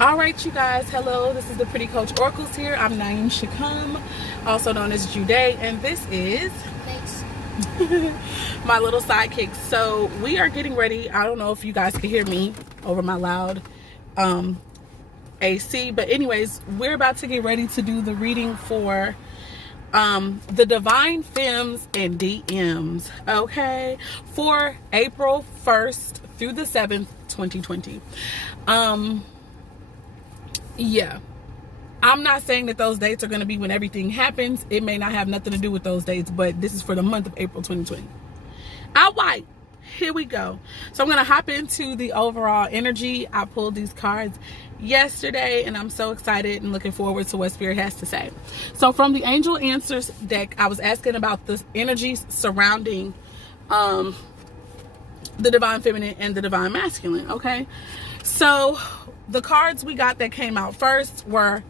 All right, you guys, hello, this is the Pretty Coach Oracles here. I'm Naeem Shakam, also known as Jude, and this is my little sidekick. So we are getting ready. I don't know if you guys can hear me over my loud AC, but anyways, we're about to get ready to do the reading for the Divine Femmes and DMs, okay, for April 1st through the 7th, 2020. Yeah, I'm not saying that those dates are going to be when everything happens. It may not have nothing to do with those dates, but this is for the month of April 2020. All right, here we go. So I'm going to hop into the overall energy. I pulled these cards yesterday, and I'm so excited and looking forward to what Spirit has to say. So from the Angel Answers deck, I was asking about the energies surrounding the Divine Feminine and the Divine Masculine, okay? So the cards we got that came out first were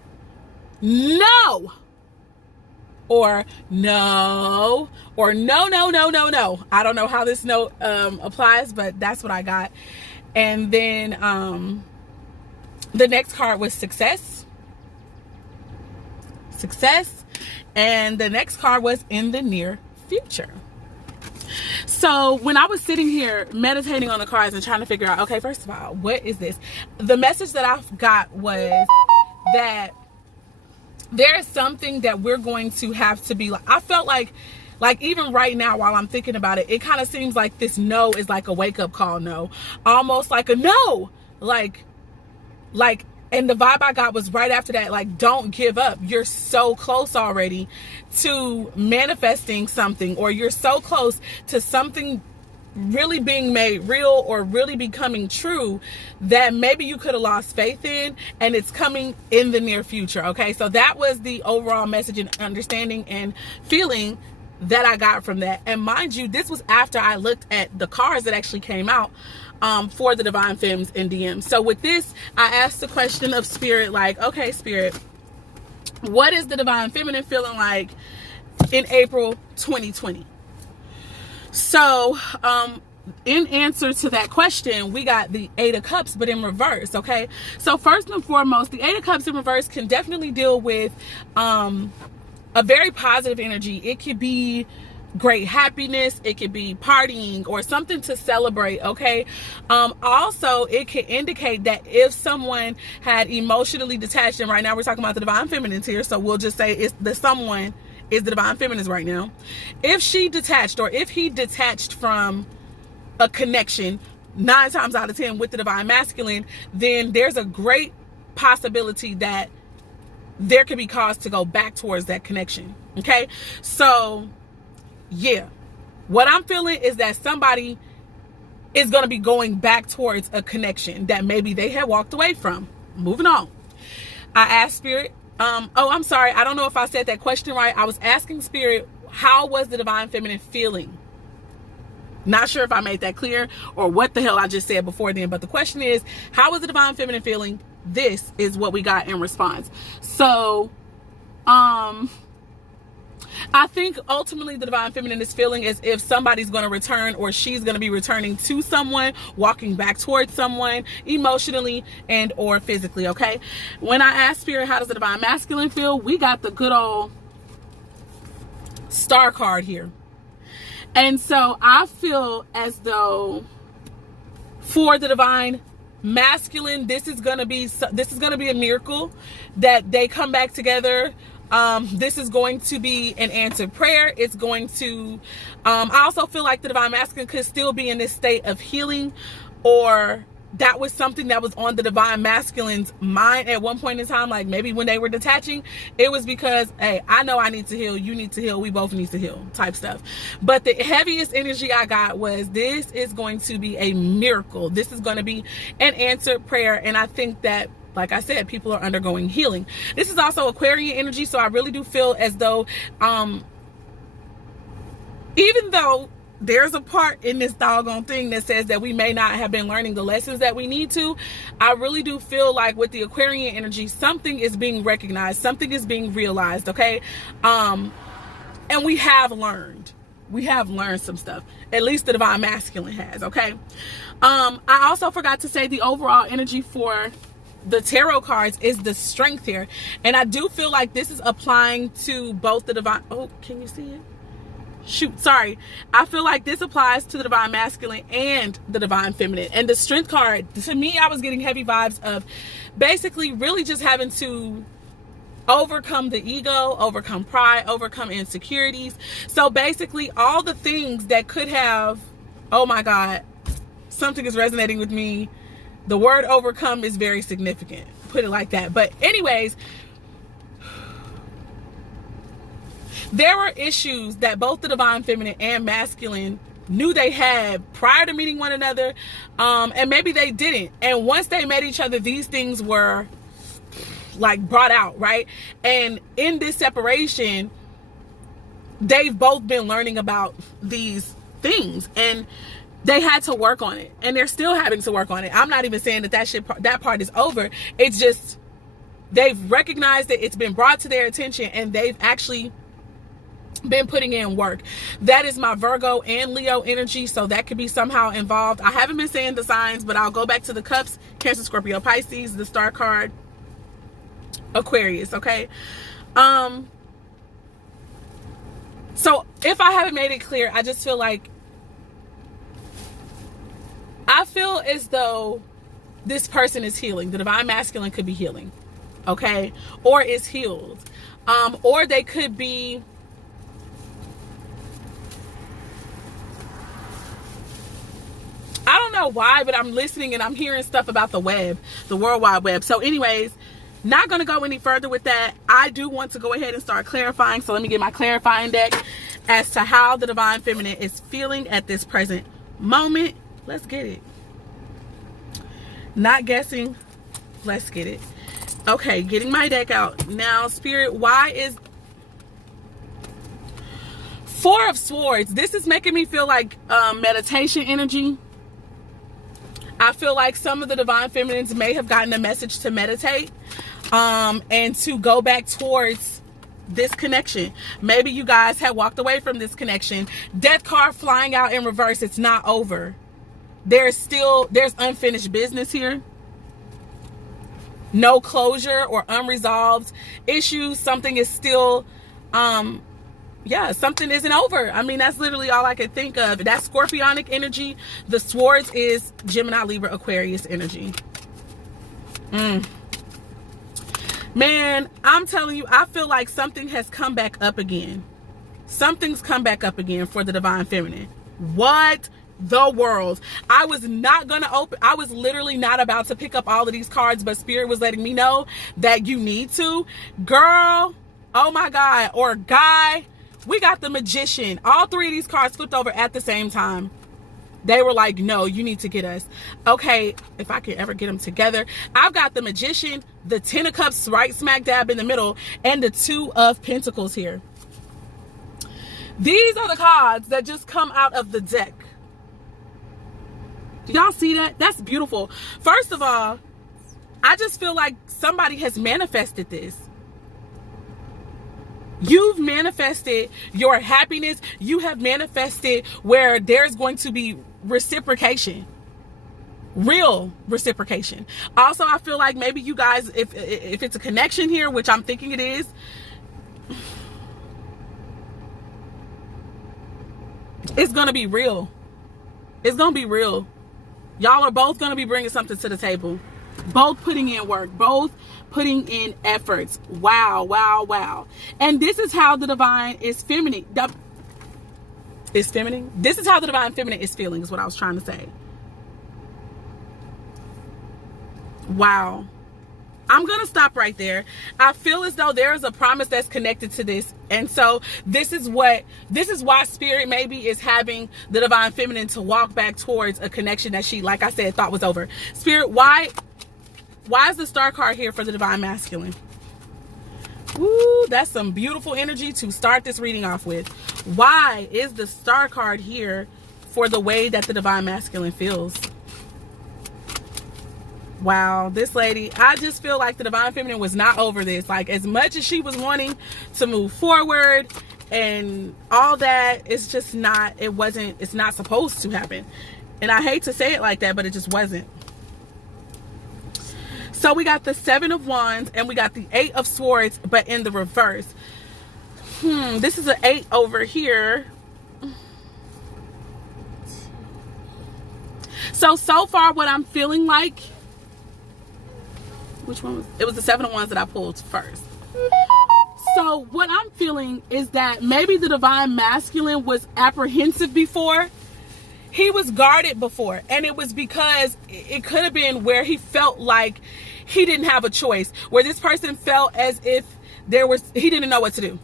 no, or no, or no, no, no, no, no. I don't know how this note applies, but that's what I got. And then the next card was success. Success. And the next card was in the near future. So when I was sitting here meditating on the cards and trying to figure out, okay, first of all, what is this? The message that I got was that there is something that we're going to have to be like. I felt like even right now while I'm thinking about it, it kind of seems like this no is like a wake up call no, almost like a no, like, and the vibe I got was right after that, like, don't give up. You're so close already to manifesting something, or you're so close to something really being made real or really becoming true that maybe you could have lost faith in, and it's coming in the near future. Okay, so that was the overall message and understanding and feeling that I got from that. And mind you, this was after I looked at the cards that actually came out for the Divine Femmes and DMs. So with this, I asked the question of Spirit, like, okay, Spirit, what is the Divine Feminine feeling like in April 2020? So in answer to that question, we got the Eight of Cups, but in reverse, okay? So first and foremost, the Eight of Cups in reverse can definitely deal with a very positive energy. It could be great happiness, it could be partying or something to celebrate, okay? Also, it could indicate that if someone had emotionally detached, and right now we're talking about the Divine Feminines here, so we'll just say it's the someone is the Divine Feminines right now. If she detached, or if he detached from a connection 9 times out of 10 with the Divine Masculine, then there's a great possibility that there could be cause to go back towards that connection, okay? So yeah, what I'm feeling is that somebody is going to be going back towards a connection that maybe they had walked away from. Moving on. I asked Spirit, I'm sorry, I don't know if I said that question right. I was asking Spirit, how was the Divine Feminine feeling? Not sure if I made that clear or what the hell I just said before then, but the question is, how was the Divine Feminine feeling? This is what we got in response. So, I think ultimately the Divine Feminine is feeling as if somebody's going to return, or she's going to be returning to someone, walking back towards someone emotionally and or physically, okay? When I asked Spirit, how does the Divine Masculine feel? We got the good old Star card here. And so I feel as though for the Divine Masculine, this is going to be a miracle that they come back together. This is going to be an answered prayer. It's going to, I also feel like the Divine Masculine could still be in this state of healing, or that was something that was on the Divine Masculine's mind at one point in time. Like maybe when they were detaching, it was because, hey, I know I need to heal. You need to heal. We both need to heal type stuff. But the heaviest energy I got was this is going to be a miracle. This is going to be an answered prayer. And I think that, like I said, people are undergoing healing. This is also Aquarian energy, so I really do feel as though, even though there's a part in this doggone thing that says that we may not have been learning the lessons that we need to, I really do feel like with the Aquarian energy, something is being recognized, something is being realized, okay? And we have learned some stuff. At least the Divine Masculine has, okay? I also forgot to say the overall energy for the tarot cards is the strength here. And I do feel like this is applying to both the divine, oh, can you see it? Shoot, sorry. I feel like this applies to the divine masculine and the divine feminine. And the strength card, to me, I was getting heavy vibes of basically really just having to overcome the ego, overcome pride, overcome insecurities. So basically all the things that could have, oh my God, something is resonating with me. The word overcome is very significant, put it like that. But anyways, there were issues that both the divine feminine and masculine knew they had prior to meeting one another, and maybe they didn't. And once they met each other, these things were like brought out, right? And in this separation, they've both been learning about these things, and they had to work on it, and they're still having to work on it. I'm not even saying that part is over. It's just they've recognized it, it's been brought to their attention, and they've actually been putting in work. That is my Virgo and Leo energy, so that could be somehow involved. I haven't been saying the signs, but I'll go back to the cups: Cancer, Scorpio, Pisces, the star card, Aquarius. Okay, so if I haven't made it clear, I just feel like I feel as though this person is healing. The divine masculine could be healing, okay, or is healed, or they could be, I don't know why, but I'm listening and I'm hearing stuff about the web, the World Wide Web. So anyways, not going to go any further with that. I do want to go ahead and start clarifying. So let me get my clarifying deck as to how the divine feminine is feeling at this present moment. Let's get it. Not guessing. Let's get it. Okay, getting my deck out. Now, Spirit, why is Four of Swords? This is making me feel like meditation energy. I feel like some of the divine feminines may have gotten a message to meditate and to go back towards this connection. Maybe you guys had walked away from this connection. Death card flying out in reverse. It's not over. There's unfinished business here. No closure or unresolved issues. Something is still, something isn't over. I mean, that's literally all I could think of. That's Scorpionic energy. The Swords is Gemini, Libra, Aquarius energy. Man, I'm telling you, I feel like something has come back up again. Something's come back up again for the divine feminine. What the world? I was not gonna open, I was literally not about to pick up all of these cards, but Spirit was letting me know that you need to. Girl, oh my God, or guy, we got the Magician. All three of these cards flipped over at the same time. They were like, no, you need to get us. Okay, if I can ever get them together. I've got the Magician, the Ten of Cups right smack dab in the middle, and the Two of Pentacles here. These are the cards that just come out of the deck. Do y'all see that? That's beautiful. First of all, I just feel like somebody has manifested this. You've manifested your happiness. You have manifested where there's going to be reciprocation. Real reciprocation. Also, I feel like maybe you guys, if it's a connection here, which I'm thinking it is, it's going to be real. It's going to be real. Y'all are both going to be bringing something to the table. Both putting in work. Both putting in efforts. Wow, wow, wow. And this is how the divine is feminine. Is feminine? This is how the divine feminine is feeling, is what I was trying to say. Wow. I'm going to stop right there. I feel as though there is a promise that's connected to this. And so this is why Spirit maybe is having the divine feminine to walk back towards a connection that she, like I said, thought was over. Spirit, why is the Star card here for the divine masculine? Ooh, that's some beautiful energy to start this reading off with. Why is the Star card here for the way that the divine masculine feels? Wow, this lady, I just feel like the divine feminine was not over this. Like, as much as she was wanting to move forward and all that, it's just not, it's not supposed to happen. And I hate to say it like that, but it just wasn't. So we got the 7 of Wands and we got the 8 of Swords, but in the reverse. This is an 8 over here. So far what I'm feeling like, which one was it? Was the 7 of Wands that I pulled first. So what I'm feeling is that maybe the divine masculine was apprehensive before. He was guarded before, and it was because it could have been where he felt like he didn't have a choice, where this person felt as if he didn't know what to do.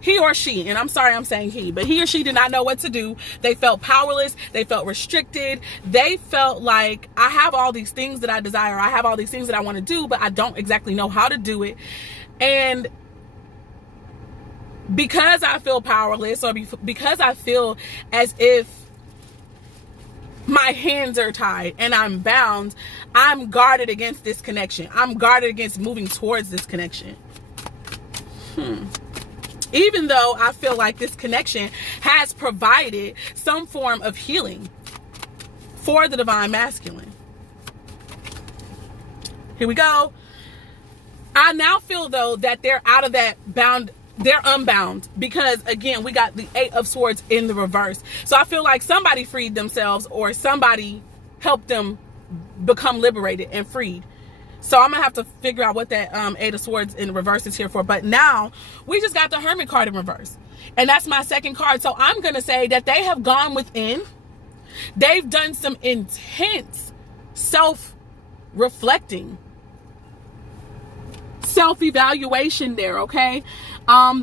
He or she, and I'm sorry I'm saying he, but he or she did not know what to do. They felt powerless. They felt restricted. They felt like, I have all these things that I desire. I have all these things that I want to do, but I don't exactly know how to do it. And because I feel powerless, or because I feel as if my hands are tied and I'm bound, I'm guarded against this connection. I'm guarded against moving towards this connection. Even though I feel like this connection has provided some form of healing for the divine masculine. Here we go. I now feel though that they're out of that bound. They're unbound, because again, we got the 8 of Swords in the reverse. So I feel like somebody freed themselves, or somebody helped them become liberated and freed. So I'm gonna have to figure out what that 8 of Swords in the reverse is here for. But now we just got the Hermit card in reverse, and that's my second card. So I'm gonna say that they have gone within. They've done some intense self-reflecting, self-evaluation there, okay?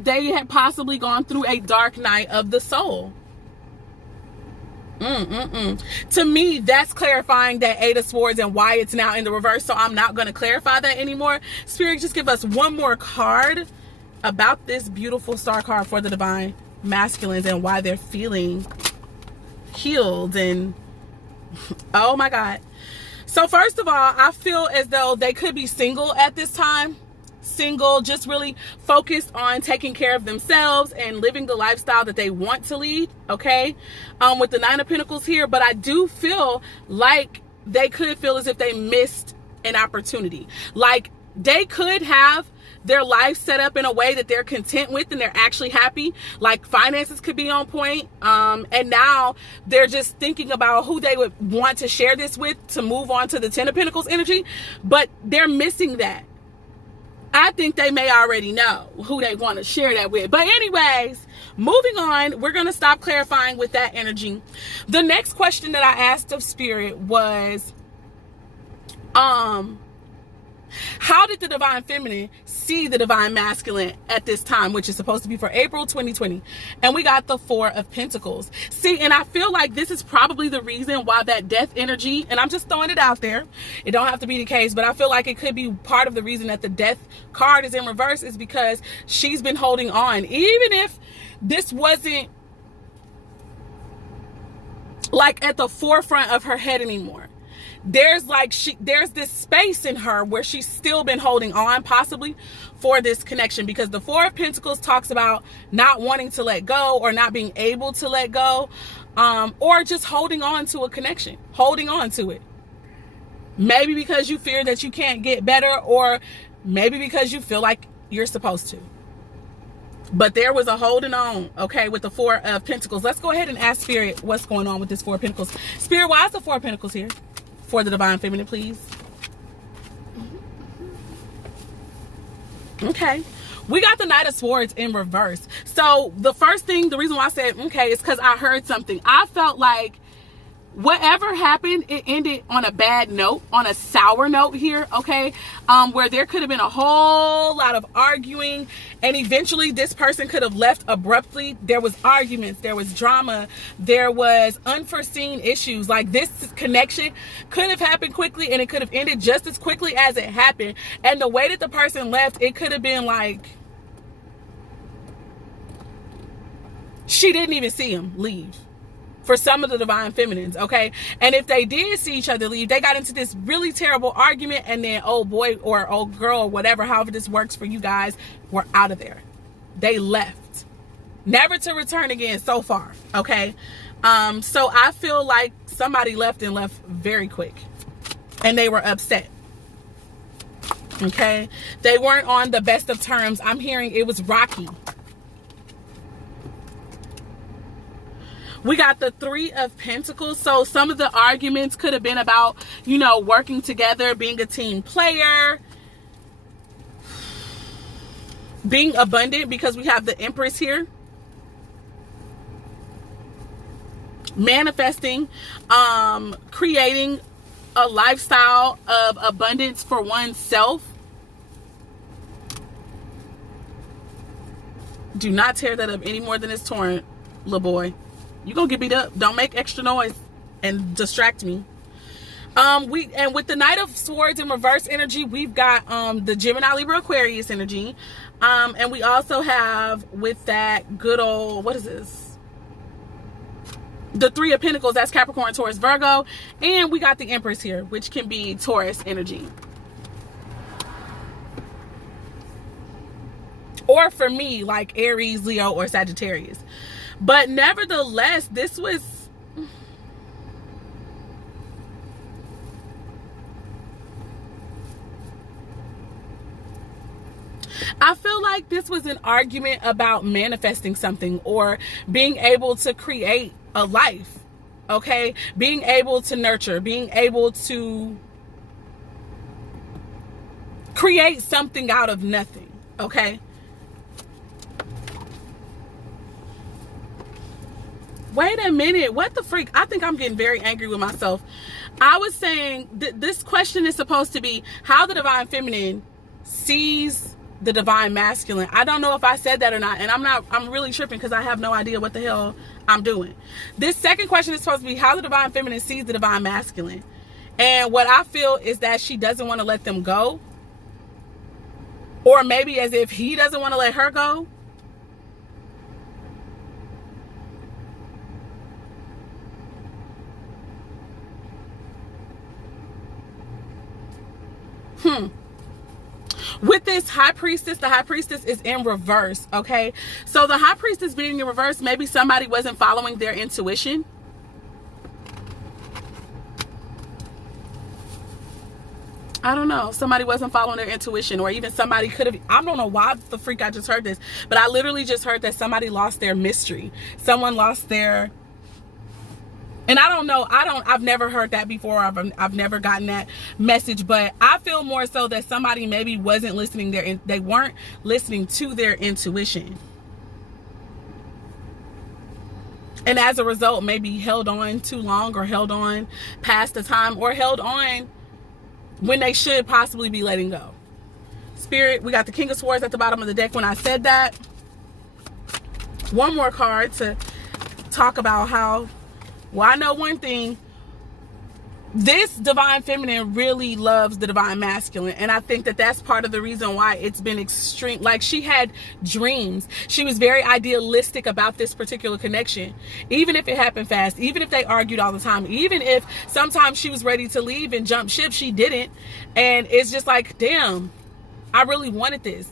They had possibly gone through a dark night of the soul. To me, that's clarifying that 8 of Swords and why it's now in the reverse. So I'm not going to clarify that anymore. Spirit, just give us one more card about this beautiful star card for the divine masculines and why they're feeling healed. And oh my God. So first of all, I feel as though they could be single at this time. Single, just really focused on taking care of themselves and living the lifestyle that they want to lead, okay? With the 9 of Pentacles here, but I do feel like they could feel as if they missed an opportunity. Like they could have their life set up in a way that they're content with and they're actually happy. Like finances could be on point. And now they're just thinking about who they would want to share this with to move on to the 10 of Pentacles energy, but they're missing that. I think they may already know who they want to share that with. But anyways, moving on, we're going to stop clarifying with that energy. The next question that I asked of Spirit was, how did the divine feminine see the divine masculine at this time, which is supposed to be for April 2020? And we got the 4 of Pentacles. See, and I feel like this is probably the reason why that death energy, and I'm just throwing it out there, it don't have to be the case, but I feel like it could be part of the reason that the death card is in reverse, is because she's been holding on. Even if this wasn't like at the forefront of her head anymore, there's this space in her where she's still been holding on, possibly for this connection, because the 4 of Pentacles talks about not wanting to let go or not being able to let go, or just holding on to a connection, holding on to it. Maybe because you fear that you can't get better, or maybe because you feel like you're supposed to. But there was a holding on, okay, with the 4 of Pentacles. Let's go ahead and ask Spirit what's going on with this 4 of Pentacles. Spirit, why is the 4 of Pentacles here for the divine feminine, please? Okay, we got the Knight of Swords in reverse. So the first thing, the reason why I said okay is because I heard something. I felt like whatever happened, it ended on a bad note, on a sour note here, okay? Where there could have been a whole lot of arguing, and eventually this person could have left abruptly. There was arguments, there was drama, there was unforeseen issues. Like this connection could have happened quickly, and it could have ended just as quickly as it happened. And the way that the person left, it could have been like she didn't even see him leave. For some of the divine feminines, okay? And if they did see each other leave, they got into this really terrible argument, and then old boy or old girl or whatever, however this works for you guys, were out of there. They left, never to return again so far, okay? So I feel like somebody left and left very quick, and they were upset. Okay, they weren't on the best of terms. I'm hearing it was rocky. We got the Three of Pentacles. So some of the arguments could have been about, you know, working together, being a team player, being abundant, because we have the Empress here. Manifesting, creating a lifestyle of abundance for oneself. Do not tear that up any more than it's torn, little boy. You're gonna get beat up. Don't make extra noise and distract me. With the Knight of Swords in reverse energy, we've got the Gemini, Libra, Aquarius energy. And we also have, with that good old, what is this? The Three of Pentacles, that's Capricorn, Taurus, Virgo. And we got the Empress here, which can be Taurus energy. Or for me, like Aries, Leo, or Sagittarius. But nevertheless, this was... I feel like this was an argument about manifesting something or being able to create a life, okay? Being able to nurture, being able to create something out of nothing, okay? Wait a minute, what the freak? I think I'm getting very angry with myself. I was saying this question is supposed to be how the Divine Feminine sees the Divine Masculine. I don't know if I said that or not, and I'm really tripping because I have no idea what the hell I'm doing. This second question is supposed to be how the Divine Feminine sees the Divine Masculine. And what I feel is that she doesn't want to let them go. Or maybe as if he doesn't want to let her go. With this High Priestess, the High Priestess is in reverse, okay? So the High Priestess being in reverse, maybe somebody wasn't following their intuition. I don't know. Somebody wasn't following their intuition, or even somebody could have... I don't know why the freak I just heard this, but I literally just heard that somebody lost their mystery. Someone lost their... And I don't know, I've never heard that before. I've never gotten that message, but I feel more so that somebody maybe wasn't listening they weren't listening to their intuition. And as a result, maybe held on too long, or held on past the time, or held on when they should possibly be letting go. Spirit, we got the King of Swords at the bottom of the deck when I said that. One more card to talk about how... Well, I know one thing. This Divine Feminine really loves the Divine Masculine. And I think that that's part of the reason why it's been extreme. Like, she had dreams. She was very idealistic about this particular connection. Even if it happened fast. Even if they argued all the time. Even if sometimes she was ready to leave and jump ship, she didn't. And it's just like, damn, I really wanted this.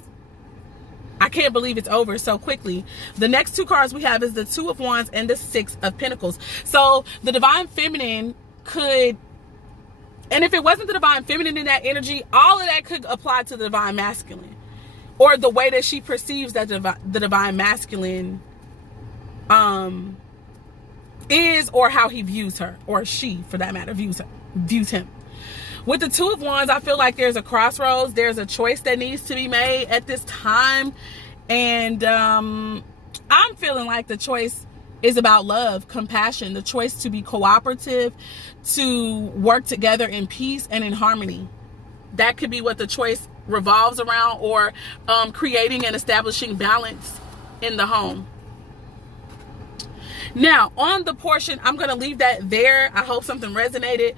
I can't believe it's over so quickly. The next two cards we have is the Two of Wands and the Six of Pentacles. So the Divine Feminine could, and if it wasn't the Divine Feminine in that energy, all of that could apply to the Divine Masculine, or the way that she perceives that the Divine Masculine is, or how he views her, or she for that matter views him. With the Two of Wands, I feel like there's a crossroads. There's a choice that needs to be made at this time. And I'm feeling like the choice is about love, compassion, the choice to be cooperative, to work together in peace and in harmony. That could be what the choice revolves around, or creating and establishing balance in the home. Now, on the portion, I'm going to leave that there. I hope something resonated.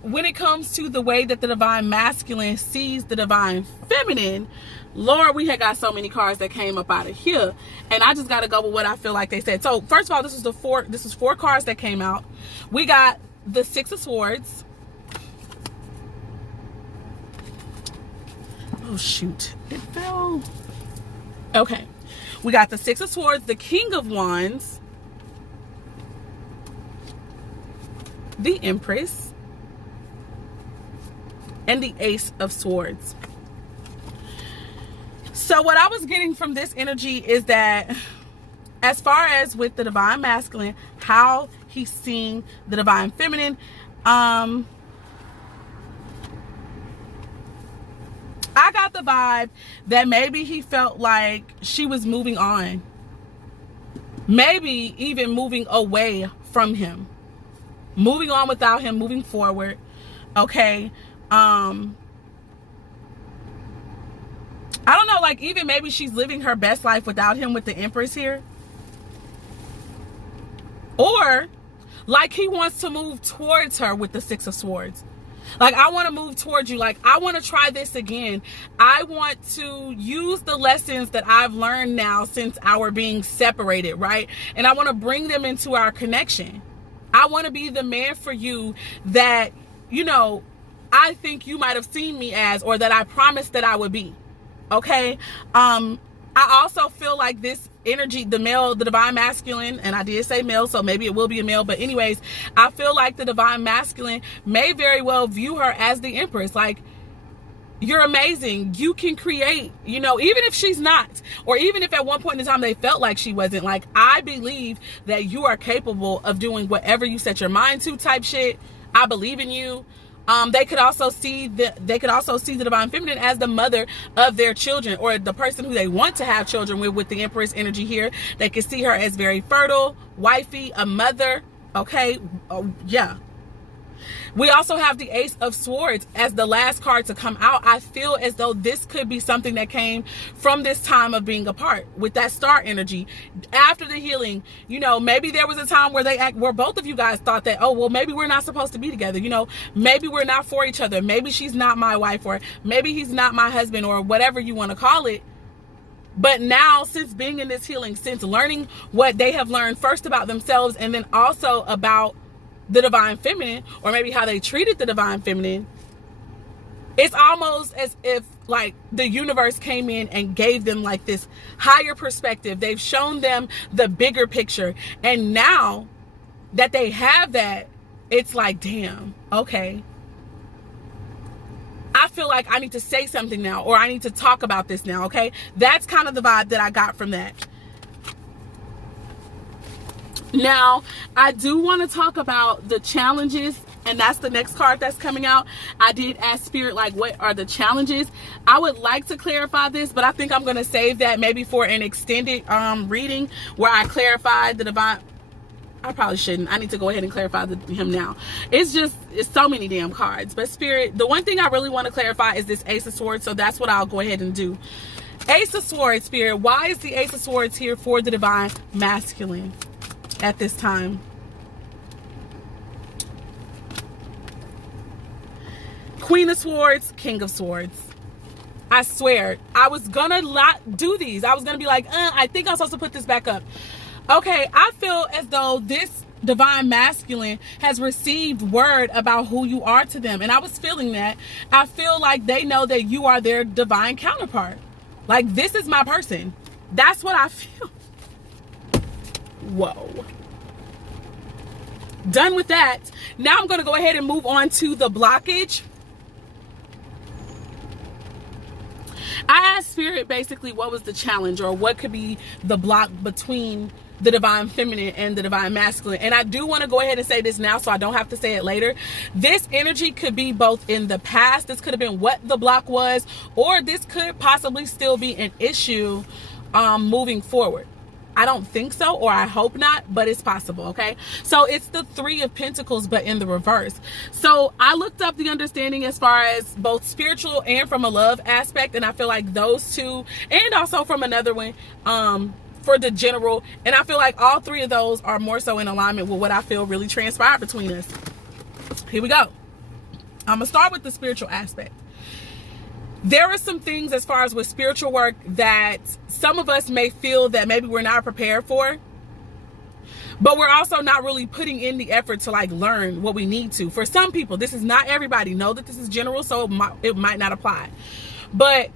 When it comes to the way that the Divine Masculine sees the Divine Feminine, Lord, we had got so many cards that came up out of here. And I just got to go with what I feel like they said. So, first of all, this is four cards that came out. We got the Six of Swords. Oh, shoot. It fell. Okay. We got the Six of Swords, the King of Wands, the Empress, and the Ace of Swords. So what I was getting from this energy is that as far as with the Divine Masculine, how he's seeing the Divine Feminine, I got the vibe that maybe he felt like she was moving on. Maybe even moving away from him. Moving on without him, moving forward. Okay. I don't know, like even maybe she's living her best life without him with the Empress here. Or like he wants to move towards her with the Six of Swords. Like, I want to move towards you. Like, I want to try this again. I want to use the lessons that I've learned now since our being separated, right? And I want to bring them into our connection. I want to be the man for you that, you know, I think you might have seen me as, or that I promised that I would be. Okay? I also feel like this energy, the male, the Divine Masculine, and I did say male, so maybe it will be a male, but anyways, I feel like the Divine Masculine may very well view her as the Empress. Like, you're amazing. You can create, you know, even if she's not, or even if at one point in time they felt like she wasn't. Like, I believe that you are capable of doing whatever you set your mind to type shit. I believe in you. They could also see the Divine Feminine as the mother of their children, or the person who they want to have children with the Empress energy here. They could see her as very fertile, wifey, a mother. Okay, yeah. We also have the Ace of Swords as the last card to come out. I feel as though this could be something that came from this time of being apart with that star energy. After the healing, you know, maybe there was a time where both of you guys thought that, oh, well, maybe we're not supposed to be together. You know, maybe we're not for each other. Maybe she's not my wife, or maybe he's not my husband, or whatever you want to call it. But now, since being in this healing, since learning what they have learned first about themselves, and then also about the Divine Feminine, or maybe how they treated the Divine Feminine, it's almost as if like the universe came in and gave them like this higher perspective. They've shown them the bigger picture, and now that they have that, it's like, damn, okay, I feel like I need to say something now, or I need to talk about this now. Okay, that's kind of the vibe that I got from that. Now, I do want to talk about the challenges, and that's the next card that's coming out. I did ask Spirit, like, what are the challenges? I would like to clarify this, but I think I'm going to save that maybe for an extended reading where I clarify the Divine. I probably shouldn't. I need to go ahead and clarify him now. It's so many damn cards. But Spirit, the one thing I really want to clarify is this Ace of Swords, so that's what I'll go ahead and do. Ace of Swords, Spirit, why is the Ace of Swords here for the Divine Masculine at this time? Queen of Swords, King of Swords. I swear, I was gonna not do these. I was gonna be like, I think I'm supposed to put this back up. Okay, I feel as though this Divine Masculine has received word about who you are to them, and I was feeling that. I feel like they know that you are their divine counterpart. Like, this is my person. That's what I feel. Whoa. Done with that. Now I'm going to go ahead and move on to the blockage. I asked Spirit basically what was the challenge, or what could be the block between the Divine Feminine and the Divine Masculine. And I do want to go ahead and say this now so I don't have to say it later. This energy could be both in the past. This could have been what the block was, or this could possibly still be an issue moving forward. I don't think so, or I hope not, but it's possible. Okay, so it's the Three of Pentacles, but in the reverse. So I looked up the understanding as far as both spiritual and from a love aspect, and I feel like those two, and also from another one for the general, and I feel like all three of those are more so in alignment with what I feel really transpired between us. Here we go. I'm gonna start with the spiritual aspect. There are some things as far as with spiritual work that some of us may feel that maybe we're not prepared for, but we're also not really putting in the effort to like learn what we need to. For some people, this is not everybody. Know that this is general, so it might not apply. But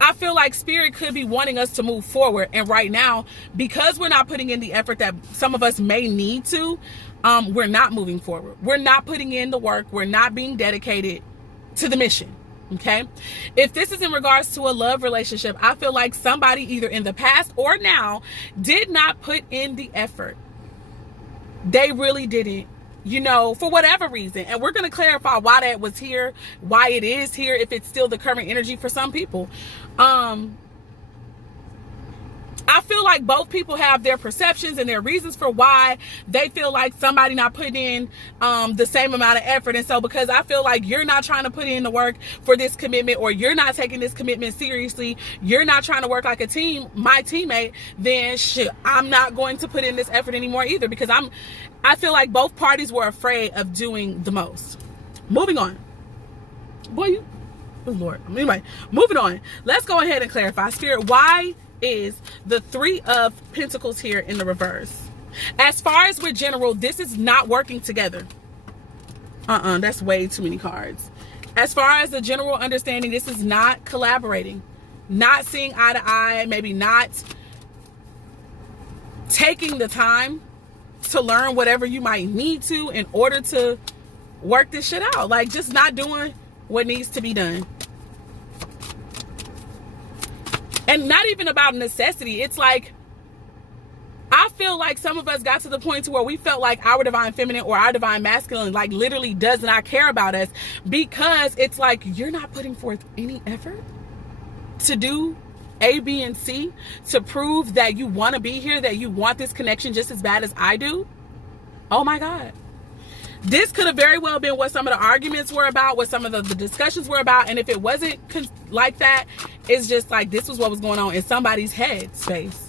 I feel like Spirit could be wanting us to move forward. And right now, because we're not putting in the effort that some of us may need to, we're not moving forward. We're not putting in the work. We're not being dedicated. to the mission. Okay. If this is in regards to a love relationship, I feel like somebody either in the past or now did not put in the effort. They really didn't, for whatever reason. And we're going to clarify why that was here, why it is here, if it's still the current energy for some people. I feel like both people have their perceptions and their reasons for why they feel like somebody not putting in the same amount of effort. And so because I feel like you're not trying to put in the work for this commitment, or you're not taking this commitment seriously, you're not trying to work like a team, my teammate, then shit, I'm not going to put in this effort anymore either, because I feel like both parties were afraid of doing the most. Moving on. Boy, oh Lord. Anyway, moving on. Let's go ahead and clarify. Spirit, why is the 3 of Pentacles here in the reverse? As far as with general, this is not working together. That's way too many cards. As far as the general understanding, this is not collaborating, not seeing eye to eye, maybe not taking the time to learn whatever you might need to in order to work this shit out. Like, just not doing what needs to be done. And not even about necessity. It's like, I feel like some of us got to the point to where we felt like our divine feminine or our divine masculine like literally does not care about us, because it's like, you're not putting forth any effort to do A, B, and C to prove that you want to be here, that you want this connection just as bad as I do. Oh my God. This could have very well been what some of the arguments were about, what some of the discussions were about. And if it wasn't like that, it's just like, this was what was going on in somebody's head space.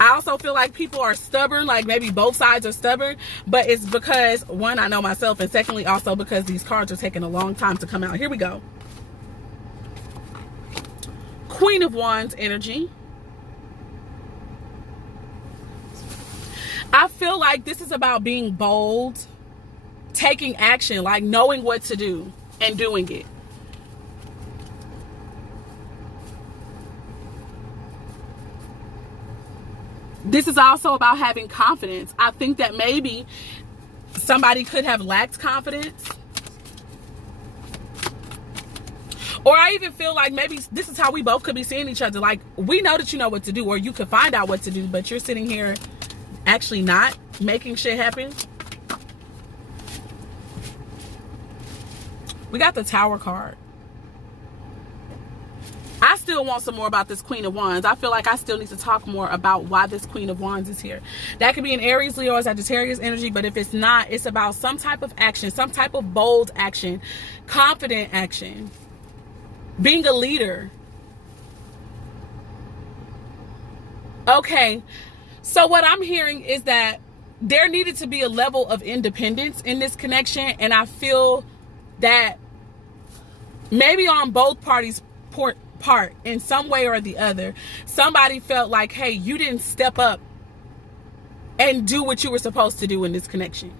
I also feel like people are stubborn, like maybe both sides are stubborn, but it's because, one, I know myself, and secondly, also because these cards are taking a long time to come out. Here we go. Queen of Wands energy. I feel like this is about being bold, taking action, like knowing what to do and doing it. This is also about having confidence. I think that maybe somebody could have lacked confidence. Or I even feel like maybe this is how we both could be seeing each other. Like, we know that you know what to do, or you could find out what to do, but you're sitting here actually not making shit happen. We got the Tower card. I still want some more about this Queen of Wands. I feel like I still need to talk more about why this Queen of Wands is here. That could be an Aries, Leo, or Sagittarius energy, but if it's not, it's about some type of action, some type of bold action, confident action, being a leader. Okay. So what I'm hearing is that there needed to be a level of independence in this connection. And I feel that maybe on both parties' part, in some way or the other, somebody felt like, hey, you didn't step up and do what you were supposed to do in this connection.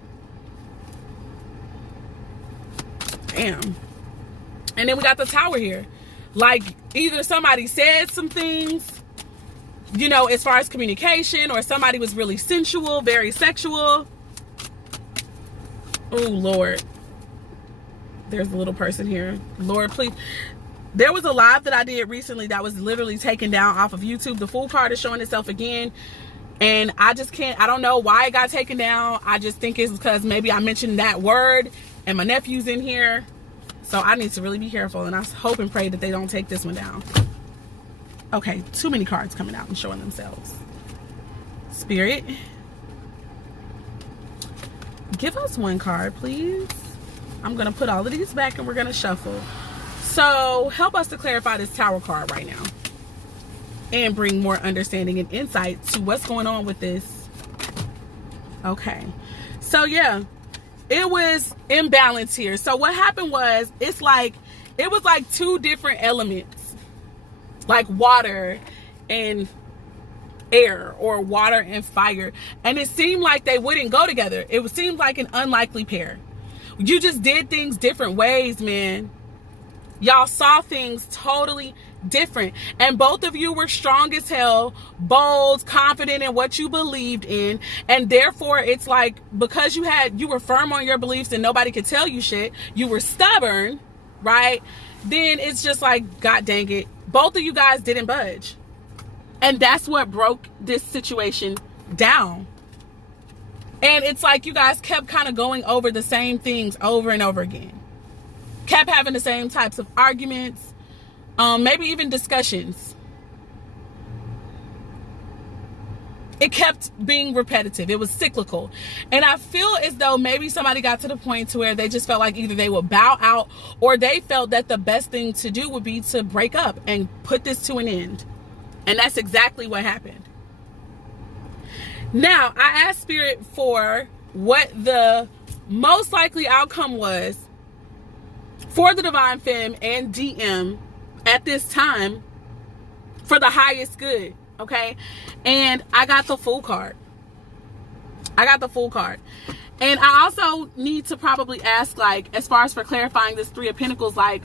Damn. And then we got the Tower here. Like, either somebody said some things, as far as communication, or somebody was really sensual, very sexual. Oh, Lord. There's a little person here. Lord, please. There was a live that I did recently that was literally taken down off of YouTube. The full card is showing itself again. And I just can't, I don't know why it got taken down. I just think it's because maybe I mentioned that word and my nephew's in here. So I need to really be careful. And I hope and pray that they don't take this one down. Okay, too many cards coming out and showing themselves. Spirit, give us one card, please. I'm going to put all of these back and we're going to shuffle. So help us to clarify this Tower card right now and bring more understanding and insight to what's going on with this. Okay, so yeah, it was imbalance here. So what happened was, it was like two different elements, like water and air, or water and fire, and it seemed like they wouldn't go together. It seemed like an unlikely pair. You just did things different ways, man. Y'all saw things totally different. And both of you were strong as hell, bold, confident in what you believed in. And therefore, it's like, because you were firm on your beliefs and nobody could tell you shit, you were stubborn, right? Then it's just like, God dang it. Both of you guys didn't budge. And that's what broke this situation down. And it's like you guys kept kind of going over the same things over and over again. Kept having the same types of arguments, maybe even discussions. It kept being repetitive. It was cyclical. And I feel as though maybe somebody got to the point to where they just felt like either they would bow out, or they felt that the best thing to do would be to break up and put this to an end. And that's exactly what happened. Now, I asked Spirit for what the most likely outcome was for the Divine Femme and DM at this time for the highest good, okay? And I got the Fool card. I got the Fool card. And I also need to probably ask, like, as far as for clarifying this Three of Pentacles, like,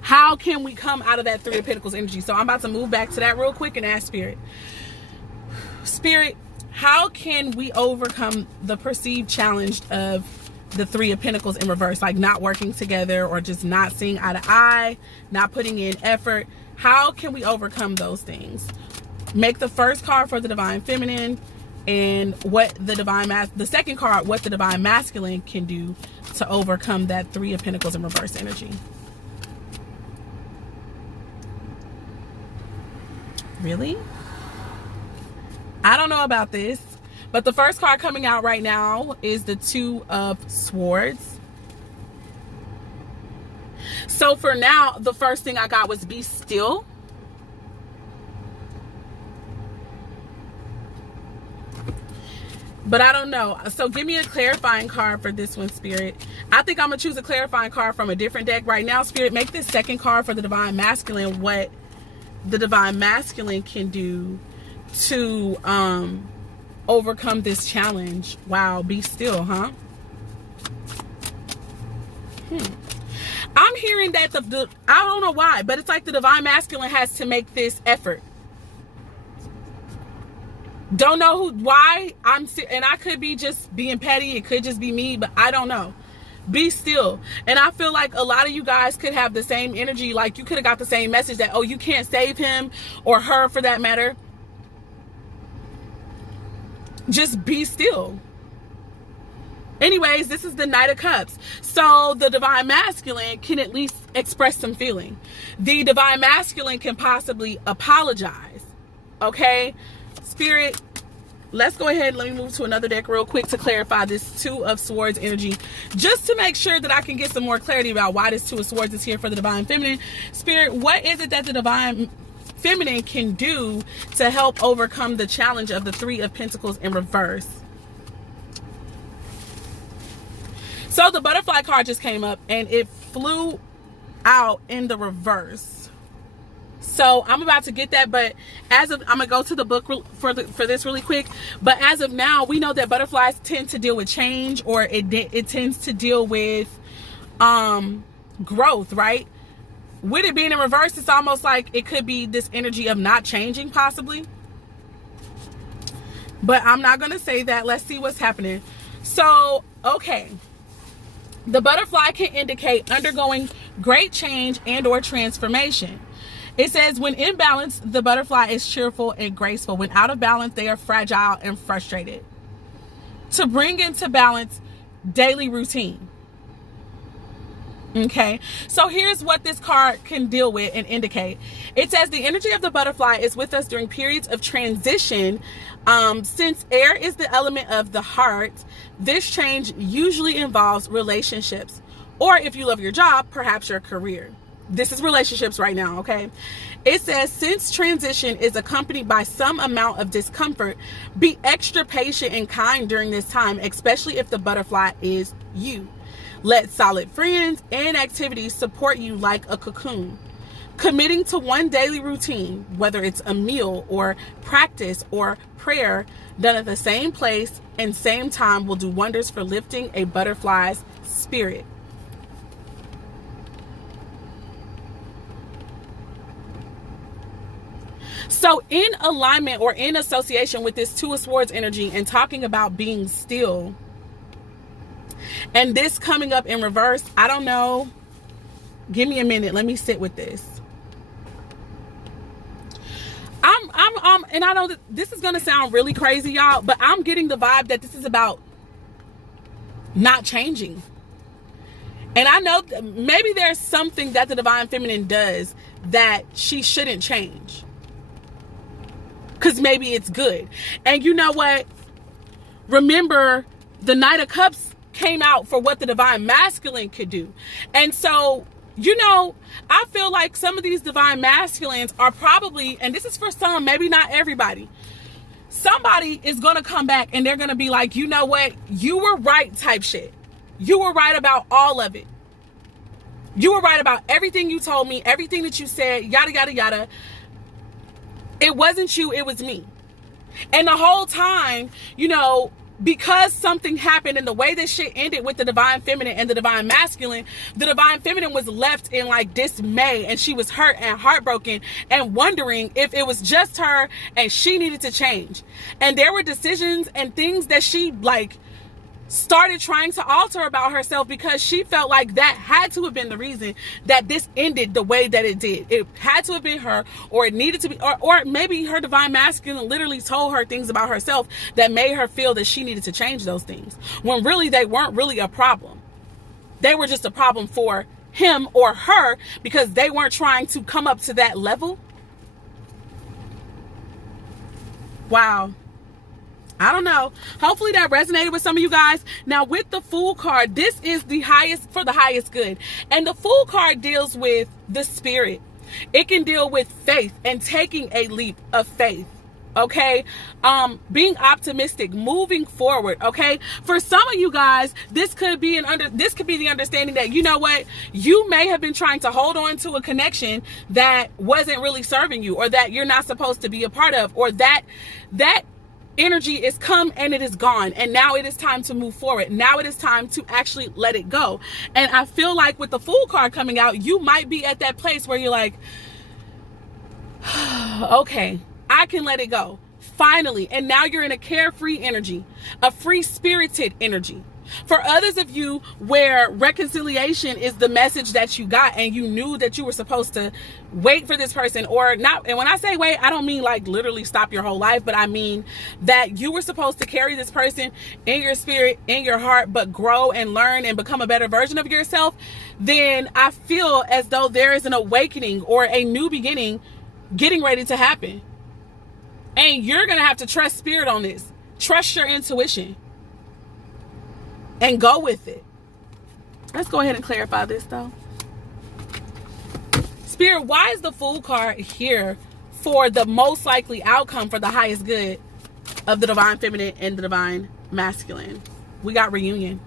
how can we come out of that Three of Pentacles energy? So I'm about to move back to that real quick and ask Spirit. Spirit, how can we overcome the perceived challenge of the Three of Pentacles in reverse, like not working together or just not seeing eye to eye, not putting in effort? How can we overcome those things? Make the first card for the Divine Feminine, and what the second card, what the Divine Masculine can do to overcome that Three of Pentacles in reverse energy. Really? I don't know about this. But the first card coming out right now is the Two of Swords. So for now, the first thing I got was be still. But I don't know. So give me a clarifying card for this one, Spirit. I think I'm going to choose a clarifying card from a different deck right now. Spirit, make this second card for the Divine Masculine what the Divine Masculine can do to overcome this challenge. Wow, be still, huh? I'm hearing that I don't know why, but it's like the Divine Masculine has to make this effort. Don't know why. And I could be just being petty. It could just be me, but I don't know. Be still. And I feel like a lot of you guys could have the same energy. Like you could have got the same message that, oh, you can't save him or her for that matter. Just be still. Anyways, this is the Knight of Cups. So the Divine Masculine can at least express some feeling. The Divine Masculine can possibly apologize. Okay? Spirit, let's go ahead. Let me move to another deck real quick to clarify this Two of Swords energy. Just to make sure that I can get some more clarity about why this Two of Swords is here for the Divine Feminine. Spirit, what is it that the Divine Feminine can do to help overcome the challenge of the Three of Pentacles in reverse? So the butterfly card just came up and it flew out in the reverse. So I'm about to get that, but I'm gonna go to the book for this really quick. But as of now, we know that butterflies tend to deal with change, or it tends to deal with growth, right? With it being in reverse, it's almost like it could be this energy of not changing, possibly. But I'm not going to say that. Let's see what's happening. So, okay. The butterfly can indicate undergoing great change and or transformation. It says, when in balance, the butterfly is cheerful and graceful. When out of balance, they are fragile and frustrated. To bring into balance, daily routine. Okay, so here's what this card can deal with and indicate. It says the energy of the butterfly is with us during periods of transition. Since air is the element of the heart, this change usually involves relationships, or if you love your job, perhaps your career. This is relationships right now, okay? It says, since transition is accompanied by some amount of discomfort, be extra patient and kind during this time, especially if the butterfly is you. Let solid friends and activities support you like a cocoon. Committing to one daily routine, whether it's a meal or practice or prayer, done at the same place and same time, will do wonders for lifting a butterfly's spirit. So in alignment or in association with this Two of Swords energy and talking about being still, and this coming up in reverse, I don't know. Give me a minute. Let me sit with this. And I know that this is going to sound really crazy, y'all, but I'm getting the vibe that this is about not changing. And I know maybe there's something that the Divine Feminine does that she shouldn't change, because maybe it's good. And you know what? Remember, the Knight of Cups came out for what the Divine Masculine could do. And so, you know, I feel like some of these Divine Masculines are probably, and this is for some, maybe not everybody, somebody is going to come back and they're going to be like, you know what? You were right type shit. You were right about all of it. You were right about everything you told me, everything that you said, yada, yada, yada. It wasn't you, it was me. And the whole time, you know, because something happened and the way this shit ended with the Divine Feminine and the Divine Masculine, the Divine Feminine was left in like dismay, and she was hurt and heartbroken and wondering if it was just her and she needed to change. And there were decisions and things that she like started trying to alter about herself, because she felt like that had to have been the reason that this ended the way that it did. It had to have been her, or it needed to be, or maybe her Divine Masculine literally told her things about herself that made her feel that she needed to change those things, when really they weren't really a problem. They were just a problem for him or her because they weren't trying to come up to that level. Wow. I don't know. Hopefully that resonated with some of you guys. Now with the Fool card, this is the highest for the highest good. And the Fool card deals with the spirit. It can deal with faith and taking a leap of faith. Okay, being optimistic, moving forward. Okay, for some of you guys, this could be the understanding that, you know what, you may have been trying to hold on to a connection that wasn't really serving you, or that you're not supposed to be a part of, or that energy is come and it is gone, and now it is time to move forward. Now it is time to actually let it go. And I feel like with the Fool card coming out, you might be at that place where you're like, okay, I can let it go finally. And now you're in a carefree energy, a free spirited energy. For others of you where reconciliation is the message that you got, and you knew that you were supposed to wait for this person, or not. And when I say wait, I don't mean like literally stop your whole life, but I mean that you were supposed to carry this person in your spirit, in your heart, but grow and learn and become a better version of yourself. Then I feel as though there is an awakening or a new beginning getting ready to happen. And you're going to have to trust spirit on this. Trust your intuition. And go with it. Let's go ahead and clarify this though. Spirit, why is the Fool card here for the most likely outcome for the highest good of the Divine Feminine and the Divine Masculine? We got reunion.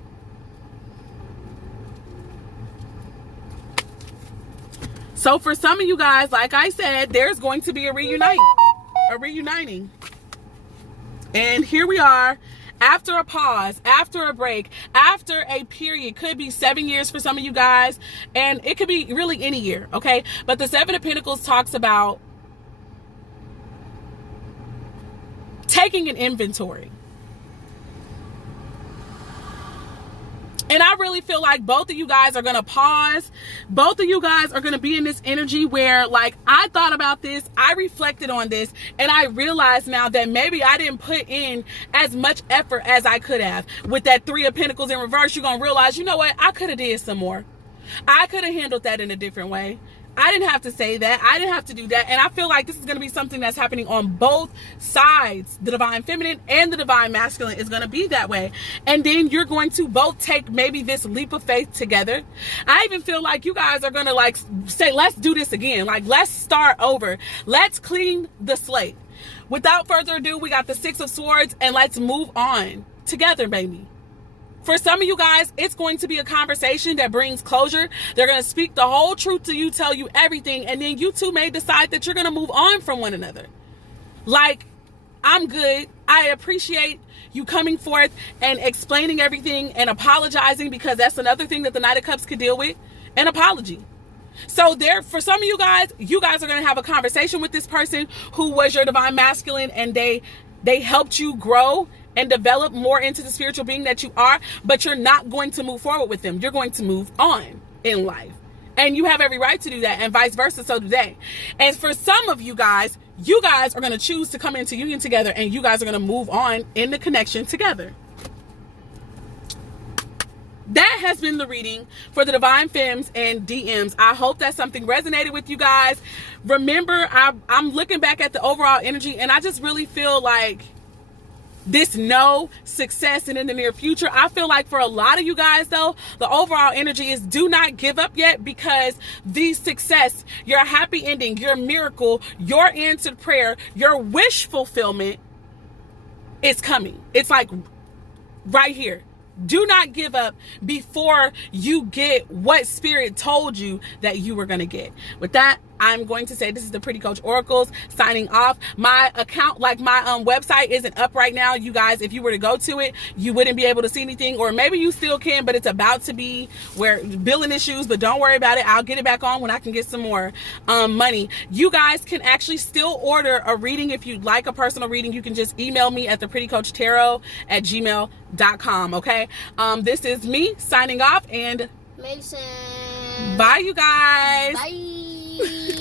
So for some of you guys, like I said, there's going to be a reuniting. And here we are. After a pause, after a break, after a period, could be 7 years for some of you guys, and it could be really any year, okay? But the Seven of Pentacles talks about taking an inventory. And I really feel like both of you guys are going to pause. Both of you guys are going to be in this energy where, like, I thought about this, I reflected on this, and I realized now that maybe I didn't put in as much effort as I could have. With that Three of Pentacles in reverse, you're going to realize, you know what, I could have did some more. I could have handled that in a different way. I didn't have to say that. I didn't have to do that. And I feel like this is going to be something that's happening on both sides. The Divine Feminine and the Divine Masculine is going to be that way. And then you're going to both take maybe this leap of faith together. I even feel like you guys are going to like say, let's do this again. Like, let's start over. Let's clean the slate. Without further ado, we got the Six of Swords, and let's move on together, baby. For some of you guys, it's going to be a conversation that brings closure. They're going to speak the whole truth to you, tell you everything, and then you two may decide that you're going to move on from one another. Like, I'm good. I appreciate you coming forth and explaining everything and apologizing, because that's another thing that the Knight of Cups could deal with, an apology. So there, for some of you guys are going to have a conversation with this person who was your divine masculine, and they helped you grow and develop more into the spiritual being that you are, but you're not going to move forward with them. You're going to move on in life. And you have every right to do that, and vice versa, so do they. And for some of you guys are going to choose to come into union together, and you guys are going to move on in the connection together. That has been the reading for the Divine Femmes and DMs. I hope that something resonated with you guys. Remember, I'm looking back at the overall energy, and I just really feel like this no success and in the near future. I feel like for a lot of you guys, though, the overall energy is do not give up yet, because the success, your happy ending, your miracle, your answered prayer, your wish fulfillment is coming. It's like right here. Do not give up before you get what Spirit told you that you were going to get. With that, I'm going to say this is the Pretty Coach Oracles signing off. My account, like my website isn't up right now. You guys, if you were to go to it, you wouldn't be able to see anything, or maybe you still can, but it's about to be where billing issues, but don't worry about it. I'll get it back on when I can get some more money. You guys can actually still order a reading. If you'd like a personal reading, you can just email me at theprettycoachtarot@gmail.com. Okay. This is me signing off, and Mason. bye, you guys. Bye.